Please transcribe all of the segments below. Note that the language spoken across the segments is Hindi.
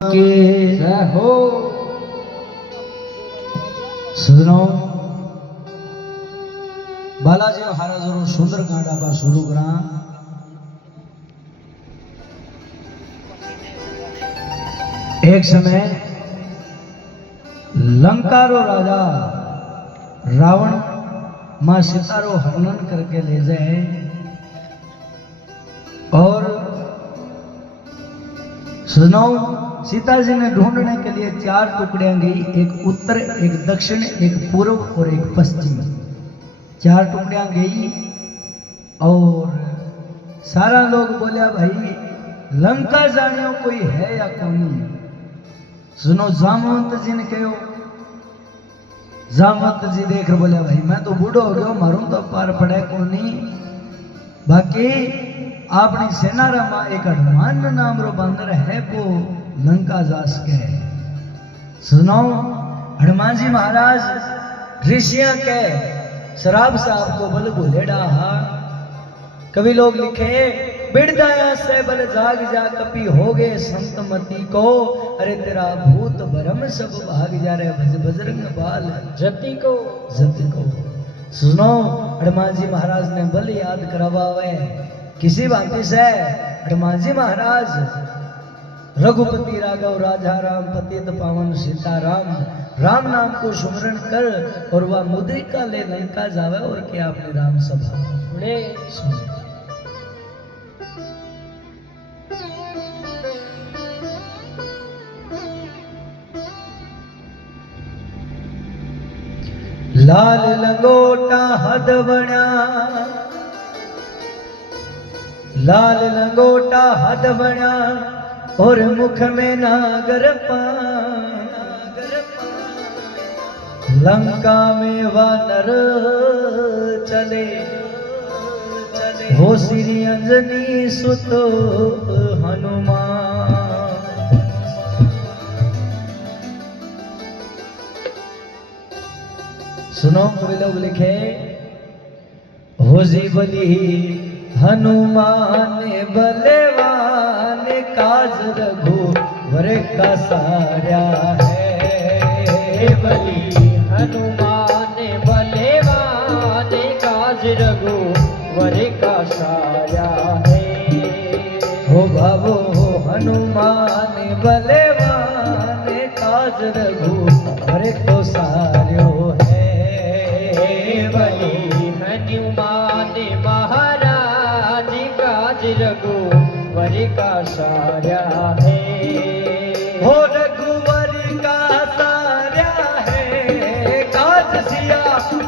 के हो सुनो बालाजी महाराज और सुंदर कांडा पर शुरू करा। एक समय लंका रो राजा रावण मां सीता रो हनन करके ले जाए और सुनो सीता जी ने ढूंढने के लिए चार टुकड़ियां गई, एक उत्तर, एक दक्षिण, एक पूर्व और एक पश्चिम। चार टुकड़ियां गई और सारा लोग बोलिया भाई लंका जानियो कोई है या कौन। सुनो जामवंत जी ने कहो, जामवंत जी देख बोलिया भाई मैं तो बूढ़ो हो गयो, मारू तो पार पड़े कोनी। बाकी अपनी सेना रमा एक हनुमान नाम रो बंदर है वो लंका जा सके। सुनो हनुमान जी महाराज ऋषियां के शराब साहब को बल भूलेड़ा हा। कवि लोग लिखे बिड़दाया से बल जाग जा कपि हो गए संत मती को, अरे तेरा भूत भरम सब भाग जा रे भज बजरंग बाल जति को। सुनो हनुमान जी महाराज ने बल याद करवावे किसी बात से। हनुमान जी महाराज रघुपति राघव राजा राम पतित पावन सीताराम राम नाम को सुमरण कर और वह मुद्रिका ले लंका जावे और क्या अपने राम सभा सुने। लाल लंगोटा हद बण्या, लाल लंगोटा हद बण्या और मुख में नागर पान। लंका में वानर चले हो श्री अंजनी सुत हनुमान। सुनो कवि लोग लिखे हो जी बली हनुमान बलवान काज रघुवर का सारा है। बली हनुमान बलवान काज रघुवर का सारा है। हो भावो हनुमान बलवान काज रघुवर को सारो है। बली हनुमान महाराज काज रघुवर का सारा है। हो रघुवर का सारा है काज सिया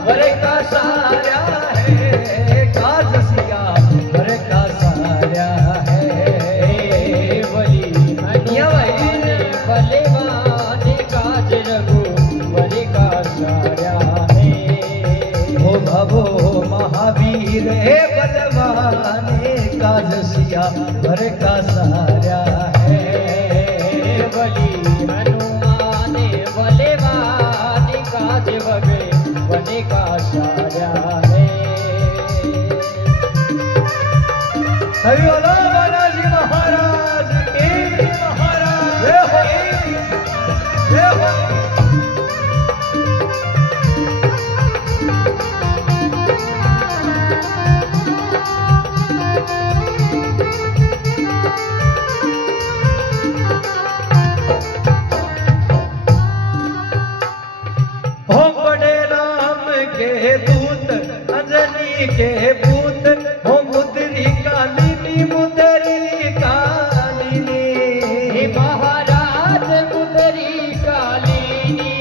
वर का सारा है। काज सिया वर का सारा है। बली हनुमान बलवान काज रघुवर का सारा है। हो भवो महावीर है बलवान काज सिया वर का सारा है। बली हनुमान बलवान काज भगवान का सारा है। सभी बोलो बालाजी महाराज की महाराज जय हो जय हो। के पूत हो मुद्री कालिनी मुद्री कालिनी महाराज मुद्री कालिनी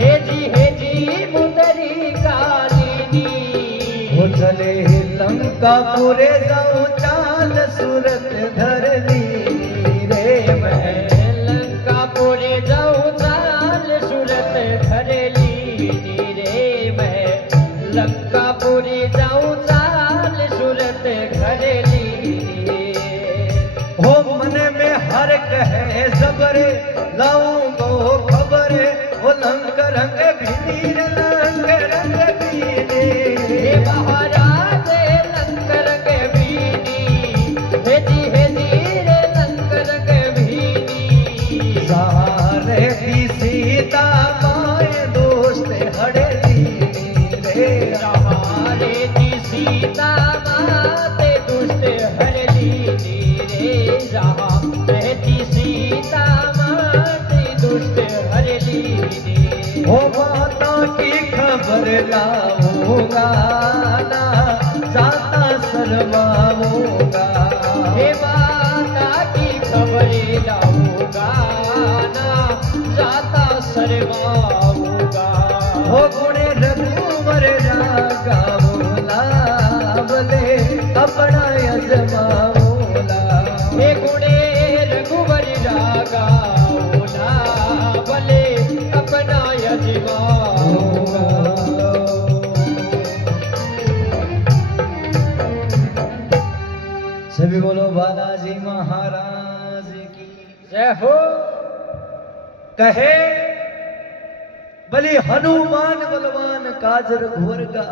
हे जी मुद्री कालिनी। हो चले लंका पुरे जाऊं चाल सूरत धर ली रे मैं। लंका पुरे जाऊं चाल सूरत धर ली रे मैं। लंका पुरी जाऊं चाल सूरत घर ली। हो मन में हर कहे जबर लाऊं गो खबर। हो लंक रंग भीनी लंक रंग भीनी महाराज लंक रंग भीनी। हे जी रे लंक रंग भीनी। जहाँ रहती सीता माए दोस्त हड़ेली रे हमारे की सीता माते दुष्ट हरली रे जहाँ रहती सीता माते दुष्ट हरली रे ओ माता की खबर लाऊंगा ना जाता शर्माऊंगा हे माता की खबर लाऊंगा ना जाता शर्माऊंगा ओ गुणे रघुवर रागा बोला भले अपना यजमाऊंगा हे गुणे रघुवर रागा ओला भले अपना यजमाऊंगा सभी बोलो बालाजी महाराज की जय हो कहे भले हनुमान बलवान काजर घोर का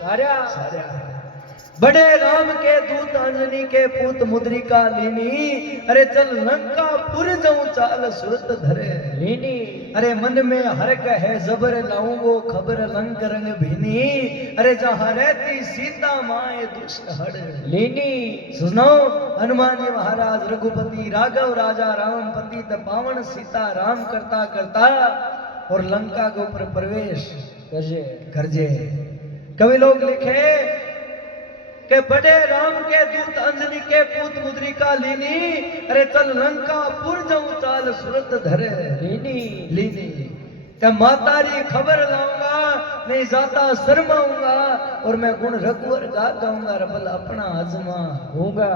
सारा बड़े राम के दूत अंजनी के पूत मुद्रिका लीनी अरे चल लंका पुर जाऊं चाल सुरत धरे लीनी अरे मन में हरक है जबर लाऊंगो खबर लंक रंग भीनी अरे जहाँ रहती सीता माए दुष्ट हड़ लीनी सुनो हनुमान जी महाराज रघुपति राघव राजा राम पतित पावन सीता राम करता करता और लंका के ऊपर प्रवेश करजे करजे कवि लोग लिखे के बड़े राम के दूत अंजनी के पूत मुद्रिका लीनी अरे चल लंका पुर जाऊं चाल सुरत धरे लीनी लीनी क्या मातारी खबर लाऊंगा नहीं जाता शर्माऊंगा और मैं गुण रघुवर गा गाऊंगा रबल अपना आजमा होगा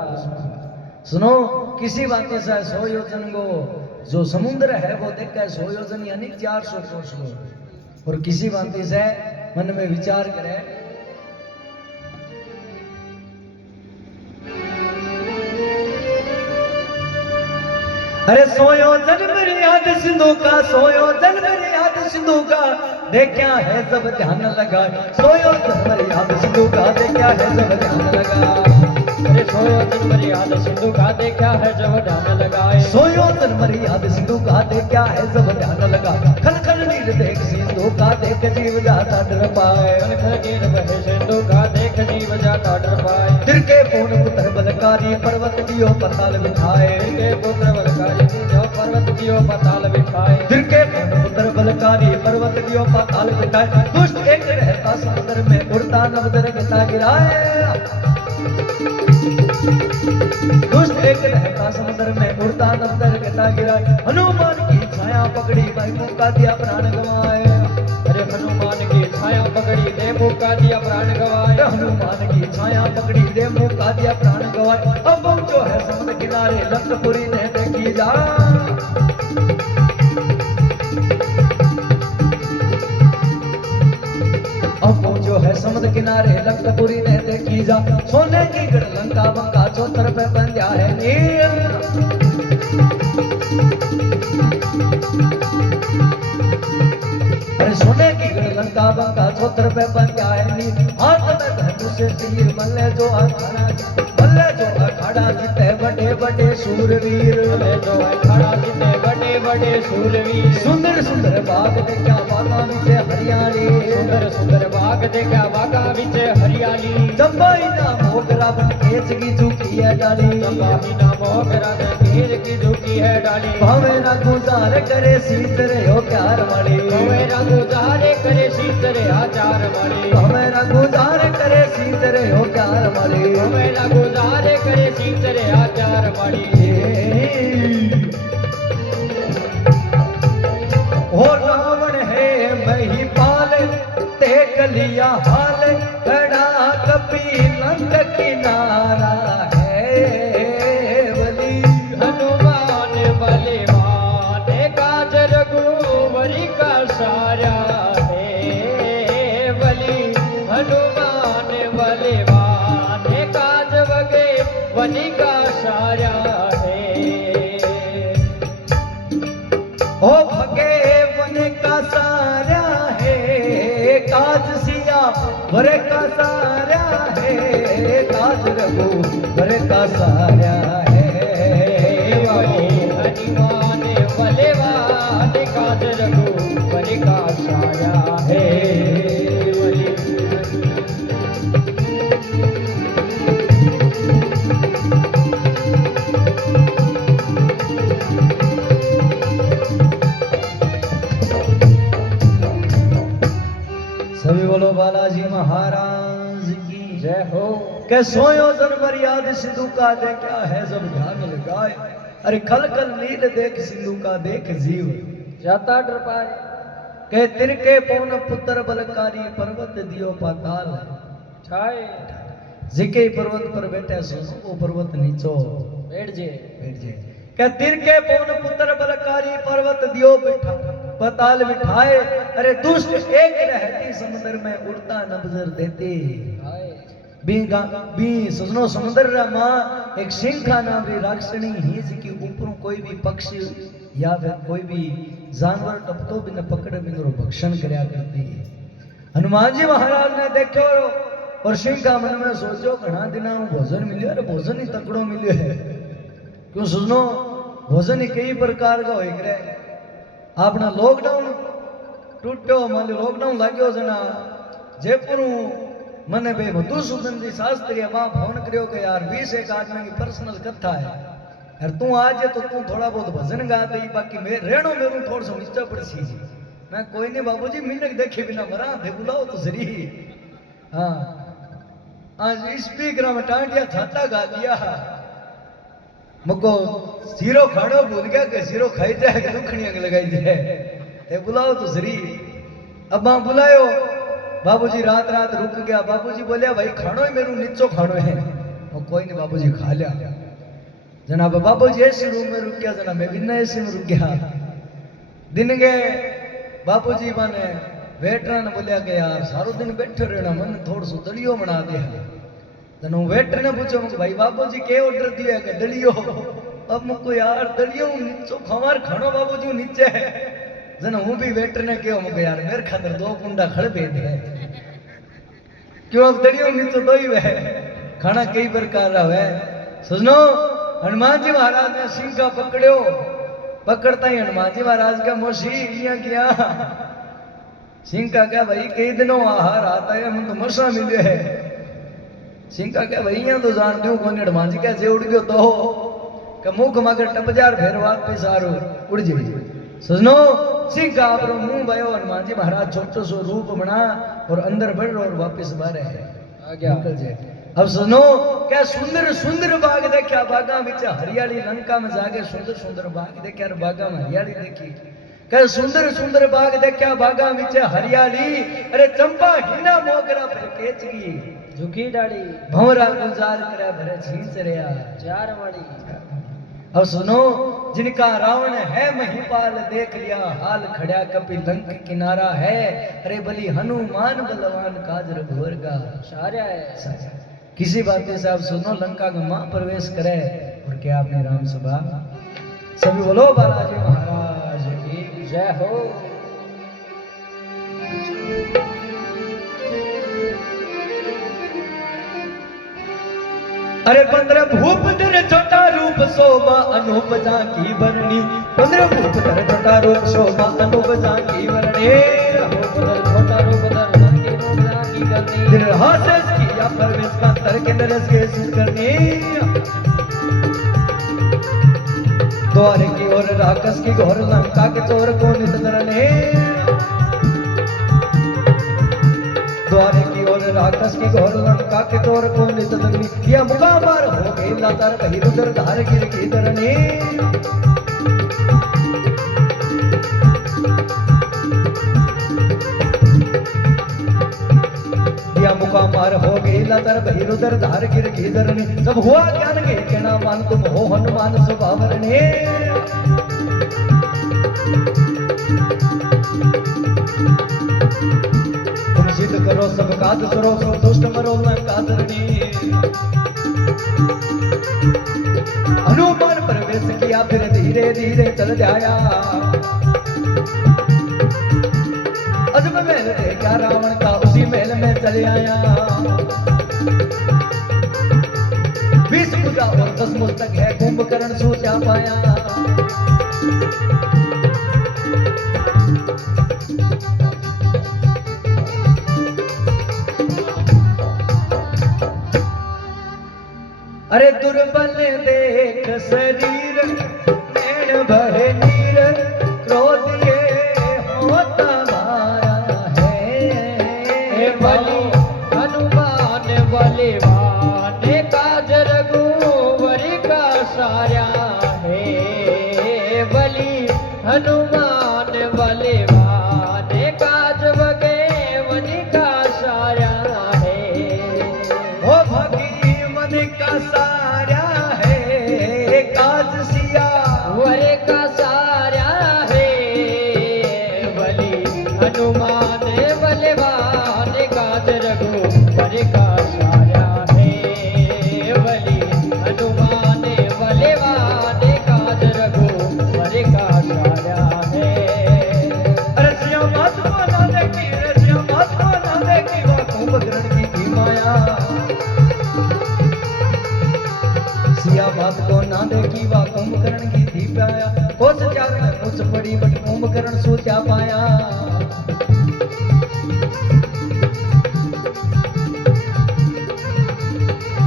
सुनो किसी बात से 100 योजन गो जो समुद्र है वो देख के 100 योजन यानी 400 कोस गो और किसी बात से मन में विचार करे अरे 100 योजन मेरी याद सिंधु का 100 योजन मेरी याद सिंधु का देखा है सब ध्यान लगा 100 योजन मेरी याद सिंधु का देखा है सब ध्यान लगा अरे 100 योजन मेरी याद सिंधु का देखा है जब ध्यान लगाए 100 योजन मेरी याद सिंधु का देखा है सब ध्यान लगा खल खल नीर देख सिंधु का देख जीव जाता डर पाए खल खल नीर बहे सिंधु का देख जीव जाता डर पाए तिरके पूर्ण पुत्र बलकारी पर्वत दियो पताल बिठाए तिरके पुत्र बलकारी दियो पर्वत दियो पताल बिठाए तिरके पूर्ण पुत्र बलकारी पर्वत दियो पताल बिठाए दुष्ट एक रहता समुद्र में उड़ता नवदर गता गिराए दुष्ट एक रहता समुद्र में उड़ता नवदर गता गिराए हनुमान की छाया पकड़ी भाई मुक्का दिया प्राण गवाए अरे हनुमान की छाया पकड़ी दे मुक्का दिया प्राण गवाए हनुमान की छाया पकड़ी दे मुक्का दिया प्राण गवाए अब जो है समुद्र किनारे लंकपुरी ने देखी जा अब जो है समुद्र किनारे लंकपुरी ने देखी जा सोने की गढ़ लंका बंका चौतर पे बंध्या है नील अरे सोने की गढ़ लंका बंका चौतर पे बंध्या है नील हाथ में धनुष तीर मल्ले जो अखाड़ा जीते बड़े बड़े सूरवीर मल्ले जो अखाड़ा जीते बड़े बड़े सूरवीर सुंदर सुंदर बाग देखा बागा विचे हरियाली सुंदर सुंदर बाग देखा बागा विचे हरियाली चंबाई ना मोगरा बन केच की झुकी है डाली चंबाई ना मोगरा बन केच की झुकी है डाली भावे ना गुजार करे सीतरे हो प्यार वाली भावे ना गुजार करे सीतरे आचार वाली भावे ना गुजार करे सीतरे हो प्यार वाली भावे ना गुजार करे सीतरे आचार वाली ओ रावण है महिपाल देख लिया हाल बड़ा कपी लंक किनारा है बली हनुमान बलवान काज रघुवरी का सारा है बली हनुमान बलवान काज वगे वनी का सारा बोलो बालाजी महाराज की जय हो। के सोयो जन मर्याद सिंधु का देखा है जब ध्यान लगाए, अरे खल खल नील देख सिंधु का देख जीव जाता डर पाए। के तिरके पौन पुत्र बलकारी पर्वत दियो पाताल छाए जिके पर्वत पर बैठे सो वो पर्वत नीचो बैठ जे। बैठ जे के तिरके पौन पुत्र बलकारी पर्वत दियो बैठा पाताल बिठाए, अरे दुष्ट एक रहती समुद्र में उड़ता नजर देते आए बी सजनो समुद्र रा मां एक सिंखा नाम री राक्षसनी ही जिकी ऊपरों कोई भी पक्षी या फिर कोई भी जानवर टपतो भी न पकड़ बिंदरो भक्षण करया करती है। हनुमान जी महाराज ने देखो और सिंखा मन में सोचो घना दिना भोजन मिलियो, अरे भोजन ही तकड़ो मिलियो है। क्यों सुनो भोजन ही कई प्रकार का होए करे। आपना लॉकडाउन टूटो मान लो लॉकडाउन लाग्यो जना जयपुर मने बे मधुसूदन जी शास्त्री मां फोन करियो के यार 20 एक आदमी की पर्सनल कथा है यार तू आज तो तू थोड़ा बहुत भजन गा दे, बाकी मैं रेणो मेरू थोड़ा सा नीचा पड़सी जी। मैं कोई नहीं बाबूजी मिनक देखे बिना मरा थे बुलाओ तो जरी। हाँ आज स्पीकर में टांटिया छाता गा दिया मको सीरो खानो भूल गया कि सीरो खाई जाए कि दुखड़ियां लगाई जाए ते बुलाओ तो जरी। अब मां बुलायो बाबूजी रात रात रुक गया। बाबूजी बोलिया भाई खानो ही मेरू नीचो खानो है। वो कोई नहीं बाबूजी खा लिया। जनाब बाबूजी ऐसी रूम में रुक गया, जनाब मैं बिना ऐसी में रुक गया। दिन गए बाबूजी माने वेटरा ने बोलिया कि यार सारो दिन बैठे रहना मन थोड़ा सो दलियो बना दे। जन वेटर ने पूछो भाई बाबूजी के ऑर्डर दिया कि दलियो। अब मुझको यार दलियो नीचो खमार खानो बाबूजी नीचे है। जन हूं भी वेटर ने कहो मुझे यार मेरे खातर 2 कुंडा खड़ भेद है क्यों अब दलियो नीचो तो ही वह खाना कई प्रकार रहा है। सुनो हनुमान जी महाराज ने सिंह का पकड़ो, पकड़ता ही हनुमान जी महाराज का मोशी इया किया। सिंह का क्या भाई कई दिनों आहार आता है मन तो मसा मिले है। सिंह का क्या भाई यहाँ तो जान दू कौन हनुमान जी कैसे उड़ गयो तो का मुख मगर टप जार फिर वापस आरो उड़ जाए। सुनो सिंह का आपरो मुंह भयो हनुमान जी महाराज छोटो सो रूप बना और अंदर बढ़ और वापस बाहर है आ गया निकल जाए। अब सुनो क्या सुंदर सुंदर बाग देखा बागा बिच हरियाली लंका में जाके सुंदर सुंदर बाग देखा बागा में हरियाली देखी। क्या सुंदर सुंदर बाग देखा बागा बिच हरियाली, अरे चंपा हिना मोगरा फिर केचगी झुकी डाली भंवरा गुजार करे भरे छींच रिया चार वाली। अब सुनो जिनका रावण है महिपाल देख लिया हाल खड़ा कपि लंक किनारा है, अरे बली हनुमान बलवान काज रघुवर का सारा है। किसी बात से आप सुनो लंका का मां प्रवेश करे और क्या आपने राम सभा सभी बोलो बालाजी महाराज की जय हो। अरे 15 भूप धर छोटा रूप शोभा अनूप झांकी बरनी 15 भूप धर छोटा रूप शोभा अनूप झांकी बरनी छोटा रूप धर झांकी करनी दिल हासेस किया परवेश का तर के नरस के सिर करनी द्वार की ओर राक्षस की घोर लंका के चोर को नित धरने द्वार की ओर राक्षस की घोर लंका के चोर को नित धरनी यह मुकामार हो गई लाचार कहीं उधर धार गिर की धरनी या मुकामार हो गई लाचार बहिर उधर धार गिर की धरनी जब हुआ ज्ञान के कहना मान तुम हो हनुमान स्वभावरणी तुम सिद्ध करो सब काज सरो सब दुष्ट मरो लंका धरणी हनुमान प्रवेश किया फिर धीरे धीरे चल जाया अजब महल देखा रावण का उसी महल में चले आया 20 भुजा और 10 मुस्तक है कुंभकर्ण सोचा पाया अरे दुर्बल देख शरीर नैन बहे नीर क्रोध ये होता मारा है हनुमान बलवान काज बगे मन का सारा है ओ भगी मन का सारा है काज सिया वर का सारा है बलि हनुमान बलवान काज रघुवर का सारा है बलि हनुमान बलवान काज रघुवर का सारा है रसिया मत को ना देखी रसिया मत को ना देखी वो कुंभकर्ण की माया सिया बात को ना देखी वा कुंभकर्ण की थी पाया कोस चार में मुझ पड़ी बट कुंभकर्ण सो क्या पाया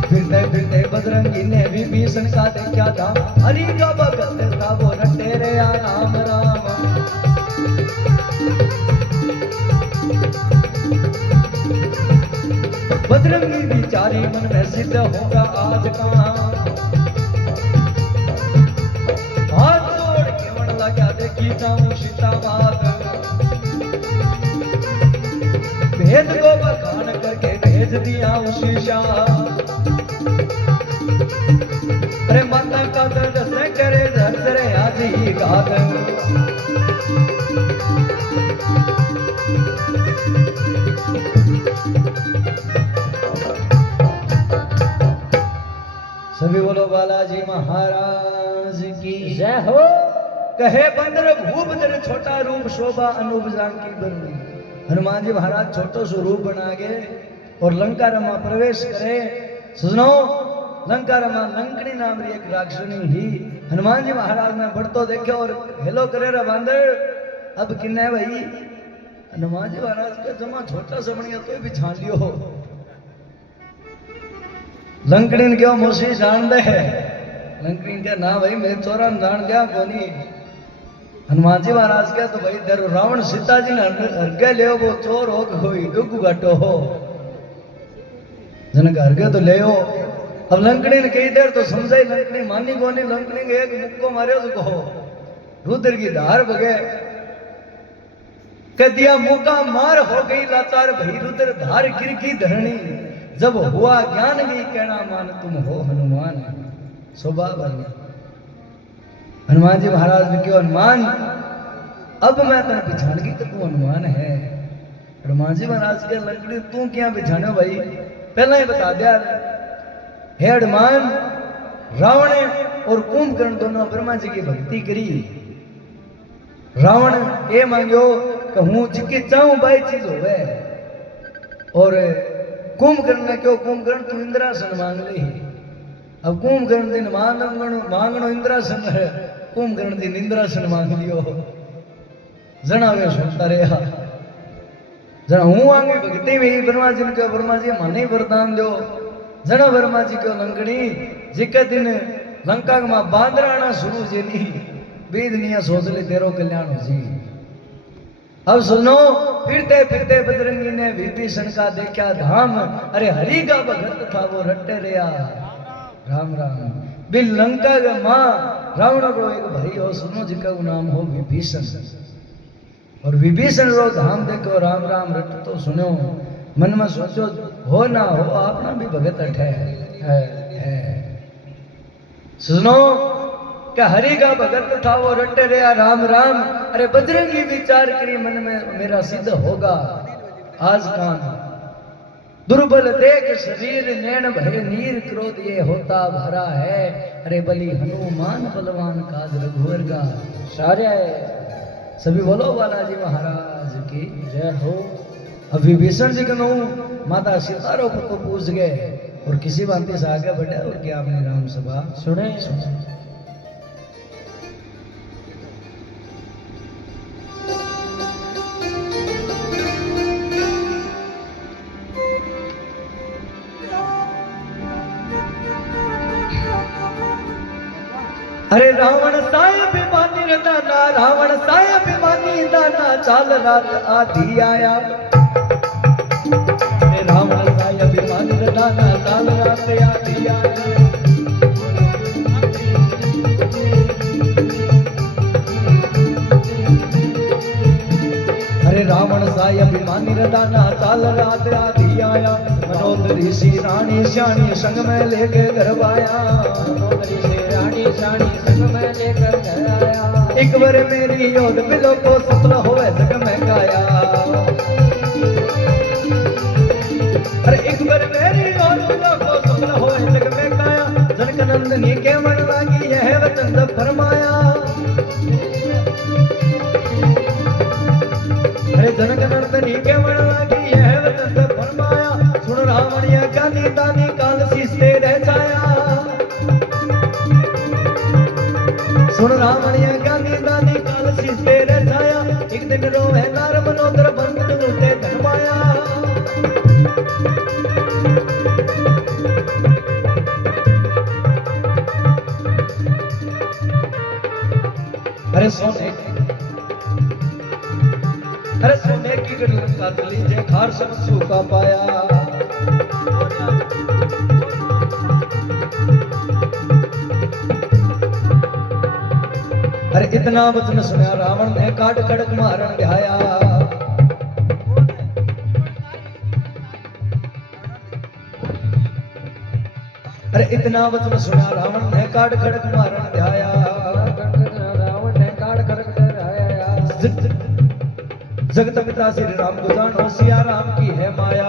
फिरते बजरंगी ने विभीषण का देखा था हरि का भगत था वो रटे रे राम राम बजरंगी बिचारी मन में सिद्ध होगा आज कहाँ हाथ जोड़ के मन लगा देखी जाऊं सीता मात भेद को बखान करके भेज दिया उसी शाह अरे माता का दर्द से करे दर्द रे आज ही गात सभी बोलो बालाजी महाराज की जय हो कहे बंदर भूपधर छोटा रूप शोभा अनूप जानकी बंदी हनुमान जी महाराज छोटो सो रूप बना गए और लंका रमा प्रवेश करे सुनो लंका रमा लंकनी नाम री एक राक्षसनी ही हनुमान जी महाराज ने बढ़तो देखे और हेलो करे रे बंदर अब किन्ने भाई हनुमान जी महाराज का जमा छोटा सा बन गया तो भी छान लियो लंकड़ीन क्यों मोसी जान दे लंकड़ीन क्या ना भाई मैं चोरा जान गया कोनी हनुमान जी महाराज क्या तो भाई दर रावण सीता जी ने हरगे ले वो चोर हो कोई डुगु घाटो हो जनक हरगे तो ले अब लंकड़ी ने कई देर तो समझाई लंकड़ी मानी कोनी लंकड़ी ने एक मुक्को मारे तो कहो रुद्र की धार बगे कह दिया मुका मार हो गई लाचार भई रुद्र धार गिर की धरणी जब हुआ ज्ञान भी कहना मान तुम हो हनुमान स्वभाव हनुमान जी महाराज ने क्यों हनुमान अब मैं तेन पिछाड़ गई तो तू हनुमान है हनुमान जी महाराज के लंकड़ी तू क्या पिछाने भाई पहला ही बता दिया हे हनुमान रावण और कुंभकर्ण दोनों ब्रह्मा जी की भक्ति करी रावण ये मांगो कि हूं जिकी चाहूं भाई चीज होवे और कुंभकर्ण ने क्यों कुंभकर्ण तू इंद्रासन मांग ले अब कुंभकर्ण दिन मांगणो इंद्रासन है कुंभकर्ण दिन इंद्रासन मांग लियो जना वे सुनता रहा जना हूं आंगे भक्ति में ब्रह्मा जी ने कहो ब्रह्मा जी मने वरदान दो जना ब्रह्मा जी क्यों लंकड़ी जिके दिन लंका में बांदराना शुरू जेनी वेदनिया सोच ले तेरो कल्याण हो जी अब सुनो फिरते फिरते बजरंगी ने विभीषण का देखा धाम अरे हरि का भगत था वो रट्टे रहा राम राम बिल लंका का मां रावण रो एक भाई हो सुनो जिका नाम हो विभीषण और विभीषण रो धाम देखो राम राम रट तो सुनो मन में सोचो हो ना हो अपना भी भगत अठे है सुनो क्या हरि का भगत था वो रट्टे रहा राम राम अरे बजरंगी विचार करी मन में मेरा सिद्ध होगा आज कान दुर्बल देख शरीर नैन भय नीर क्रोध ये होता भरा है अरे बलि हनुमान बलवान काज रघुवर का सारे सभी बोलो बालाजी महाराज की जय हो अब विभीषण जी का माता सीतारो को पूछ गए और किसी बात से आगे बढ़े और क्या आपने राम सभा सुने अरे रावण साय अभिमानी दाना रावण साय अभिमानी दाना चाल रात आधी आया अरे रावण साय अभिमानी दाना चाल रात आधी आया रावण साई अभिमानी रदाना चाल रात आधी आया मनोदरी सी रानी श्याणी संग में लेके घर आया मनोदरी से रानी शानी संग में लेकर घर आया एक बार मेरी योद मिलो को सफल होवे जग में गाया अरे एक बार मेरी योद मिलो को सफल होवे जग में गाया जनक नंदनी के मन लागी यह वचन फरमाया अरे जनक नंदनी के मन लागी यह वचन फरमाया सुन रावण यह ज्ञानी दानी काल शीशे रह जाया सुन रावण यह ज्ञानी दानी काल शीशे रह जाया एक दिन रोए नार मनोदर बंद लूटे धन पाया अरे सोने की गढ़ काट लीजिए खार सब सूखा पाया अरे इतना वचन सुना रावण ने काट खड़क मारन ध्याया अरे इतना वचन सुना रावण ने काट खड़क मारन ध्याया रावण ने काट कर आया जगत पिता श्री राम को जानो सिया राम की है माया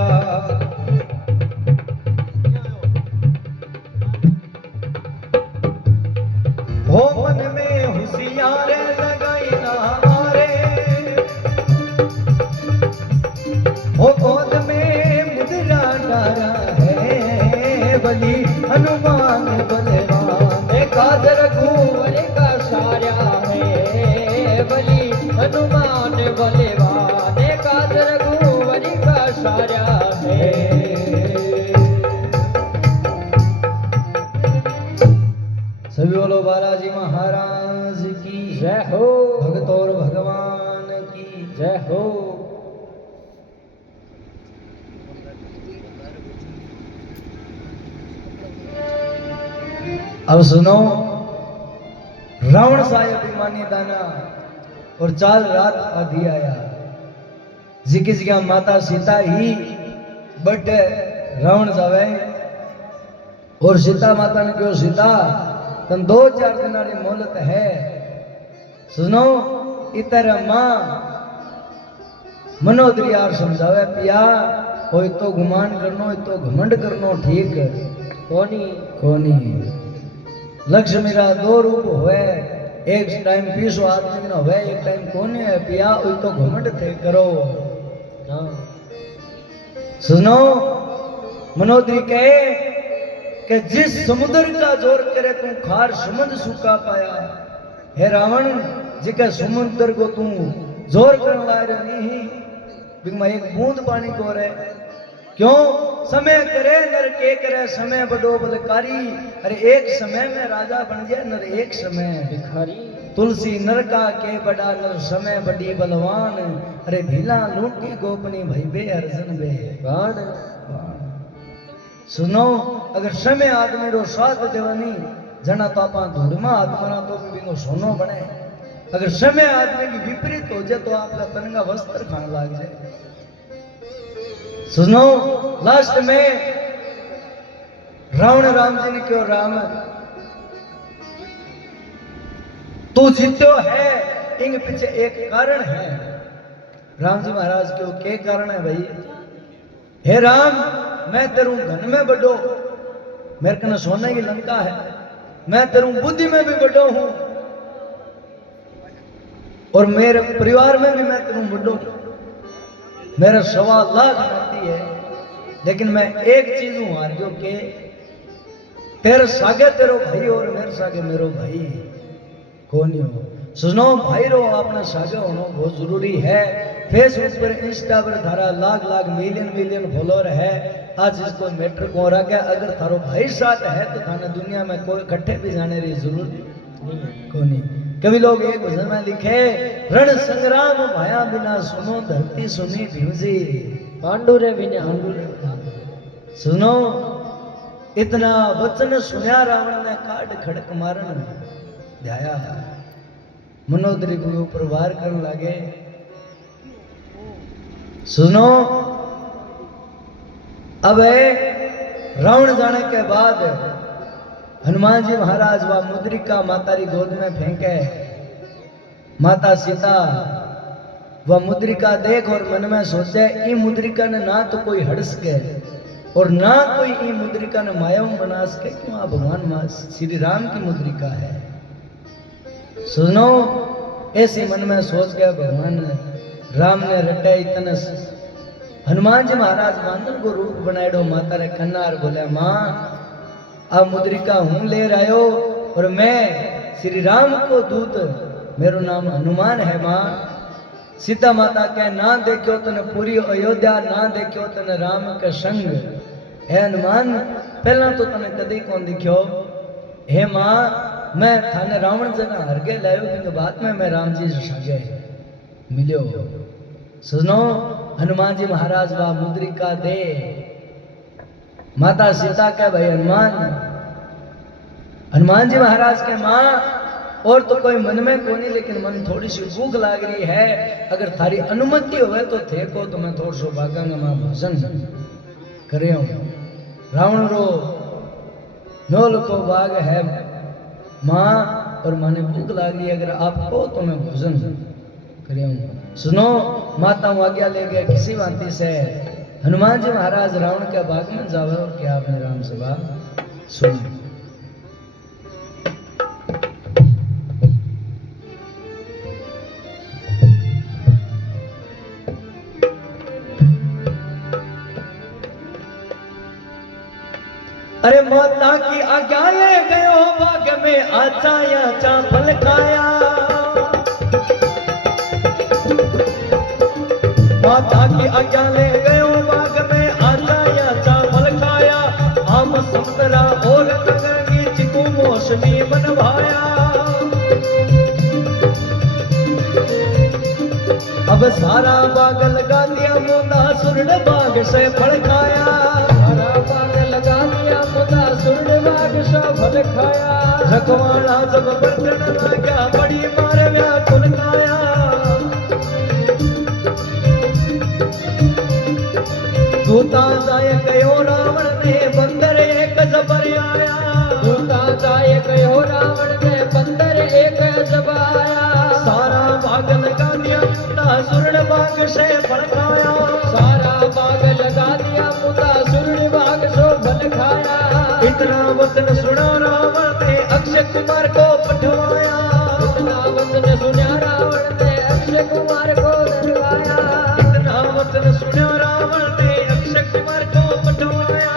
हो मन में होशियार लगाई ना मारे हो गोद में मुद्रा डारा है बलि हनुमान बलवान काज रघुवर का सारा है बलि हनुमान बलवान काज रघुवर का सारा है सभी बोलो बालाजी महाराज की जय हो भगत और भगवान की जय हो अब सुनो रावण साय अभिमानी दाना और चाल रात आधी आया जिकी जगह माता सीता ही बट रावण जावे और सीता माता ने क्यों सीता तन 2-4 दिन री मोहलत है सुनो इतर मां मनोदरी यार समझावे पिया कोई तो गुमान करनो तो घमंड करनो ठीक कोनी कोनी लक्ष्य मेरा 2 रूप होवे एक टाइम पीसो आदमी दिन होवे एक टाइम कोने है पिया कोई तो घमंड थे करो सुनो मनोदरी कहे कि जिस समुद्र का जोर करे तू खार समुद्र सूखा पाया हे रावण जिके समुद्र को तू जोर करने लायक नहीं बिगमा एक बूंद पानी को रे क्यों समय करे नर के करे समय बड़ो बलकारी अरे एक समय में राजा बन जाए नर एक समय भिखारी तुलसी नर का के बड़ा नर समय बड़ी बलवान अरे भीला लूटी गोपनी भाई बे अर्जन बे बाण सुनो अगर समय आदमी रो साथ देवानी जना तो आपा धूड़ में आत्मा तो भी बिंगो सोनो बने अगर समय आदमी की विपरीत हो जाए तो आपका तनगा वस्त्र खाने लग जाए सुनो लास्ट में रावण राम जी ने क्यों राम तू जीतो है इन पीछे एक कारण है राम जी महाराज क्यों के कारण है भाई हे राम मैं तेरू धन में बड़ो मेरे कने सोने की लंका है मैं तेरू बुद्धि में भी बड़ो हूं और मेरे परिवार में भी मैं तेरू बड़ो मेरा 1.25 लाख नाती है लेकिन मैं एक चीज हूं हारियो के तेरे सागे तेरो भाई और मेरे सागे मेरो भाई कौन हो सुनो भाई रो अपना सागे होना बहुत जरूरी है फेसबुक पर इंस्टा पर धारा लाख मिलियन फॉलोअर है आज इसको मैटर को रखा अगर थारो भाई साथ है तो थाने दुनिया में कोई इकट्ठे भी जाने की जरूरत नहीं कोनी कभी लोग एक भजन में लिखे रण संग्राम भाया बिना सुनो धरती सुनी भिवजी पांडुरे बिना सुनो इतना वचन सुनिया रावण ने काट खड़क मारन ध्याया मनोदरी को ऊपर वार करने लगे सुनो, अब रावण जाने के बाद हनुमान जी महाराज वह मुद्रिका माता री गोद में फेंके। माता सीता वह मुद्रिका देख और मन में सोचे ई मुद्रिका ने ना तो कोई हड़ सके और ना कोई ई मुद्रिका ने मायाऊ बना सके, क्यों आ भगवान श्री राम की मुद्रिका है। सुनो, ऐसी मन में सोच गया भगवान राम ने रटे इतने। हनुमान जी महाराज बांदर को रूप बनाएडो माता रे कन्नार बोले मां आ मुद्रिका हूं ले रहा और मैं श्री राम को दूत, मेरो नाम हनुमान है मां। सीता माता के ना देखो तने पूरी अयोध्या, ना देखो तने राम के संग। हे हनुमान, पहला तो तने कदी कौन दिखो। हे मां, मैं थाने रावण जना हरगे लायो बिंग बात में मैं राम जी सगे मिलो। सुनो, हनुमान जी महाराज वा मुद्रिका दे। माता सीता के भाई हनुमान जी महाराज के मां और तो कोई मन में कोनी, लेकिन मन थोड़ी सी भूख लाग रही है, अगर थारी अनुमति होवे तो थे को तो मैं थोड़ा सो भागांगा मां भोजन करे। रावण रो नौल को बाग है मां और माने भूख लाग रही है, अगर आप को तो मैं भोजन करे। सुनो, माता आज्ञा ले गया किसी भांति से हनुमान जी महाराज रावण के बाग में जावे और क्या आपने राम सभा सुनी। अरे माता की आज्ञा ले गयो बाग में आचा या चावल खाया। माता की आज्ञा ले गयो बाग में आचा या चावल खाया। आम संतरा और नगर की चिकू मौसमी बनवाया। अब सारा बाग लगा दिया मुदा सुरड बाग से फल खाया। सारा बाग लगा दिया मुदा सुरड बाग से फल खाया। रखवाड़ा जब बर्तन लगा बड़ी मार व्याकुल खाया। दूता जाय कयो रावण ने बंदर एक जबर आया। दूता जाय कयो रावण ने बंदर एक जबर आया। सारा बाग लगा दिया मुदा सुरड बाग से फल खाया। सारा बाग लगा दिया मुदा सुरड बाग से फल खाया। इतना वचन सुना रावण ने अक्षय कुमार को पठवाया। इतना वचन सुना रावण ने अक्षय कुमार को डरवाया। इतना वचन सुना रावण ने अक्षय कुमार को पठवाया।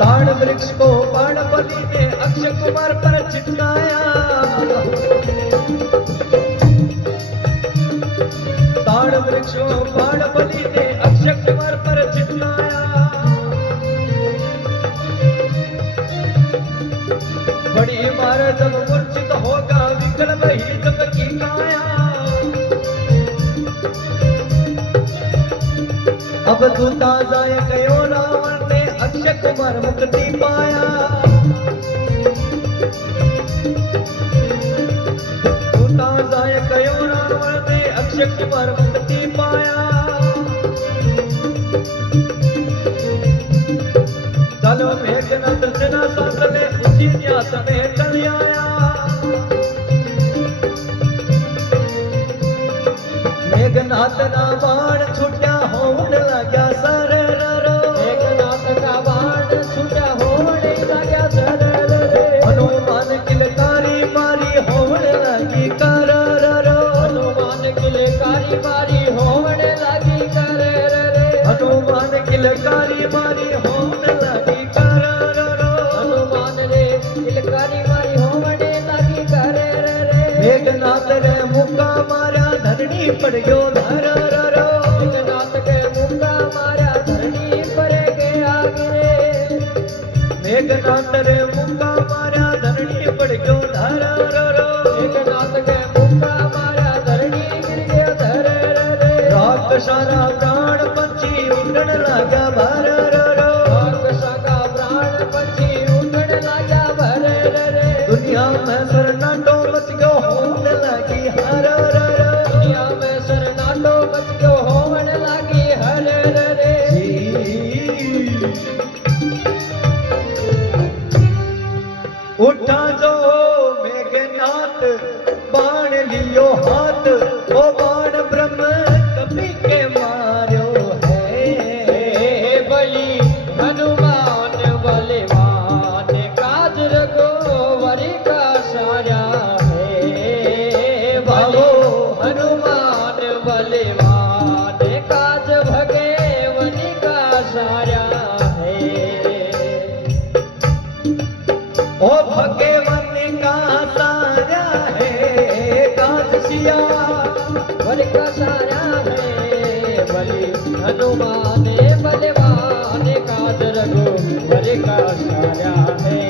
ताड़ वृक्ष को बाण बलि ने अक्षय कुमार पर चिटकाया। ताड़ वृक्ष बाण बलि ने अक्षय कुमार पर चिटकाया। बड़ी मार जब मूर्छित होगा विकल वही जब की काया। अब दूता जाय कयो रावण ने अक्षय कुमार मुक्ति पाया। दूता जाय कयो रावण ने अक्षय कुमार मुक्ति पाया। चलो मेघनाथ सेना साथ ले उसी न्यास में चल आया। मेघनाथ ना बाण छुट्या होने लगा सर रो। मेघनाथ का बाण छुट्या होने लगा सर रे। हनुमान किलकारी मारी होने लगी कर रो। हनुमान किलकारी मारी होने लगी कर रे। हनुमान किलकारी मारी होने लगी कर रो। हनुमान रे किलकारी मारी होने लगी कर रे। मेघनाथ रे मुक्का मारा धरनी पड़ गयो धर रो। मेघनाथ के मुक्का मारा धरनी पड़ गया गिरे। मेघनाथ रे मुक्का मारा धरनी पड़ गयो धर रो। मेघनाथ के मुक्का मारा धरनी गिर गया धर रे। राक्षसारा प्राण पंछी उड़न लगा भर रो। राक्षसा का प्राण पंछी उड़न लगा भर रे। दुनिया में सरनाटो मच गयो होने लगी हर सारा है। ओ भगवान का सारा है काज सिया, बल का सारा है बलि हनुमान, बलवान काज रघु बल का सारा है।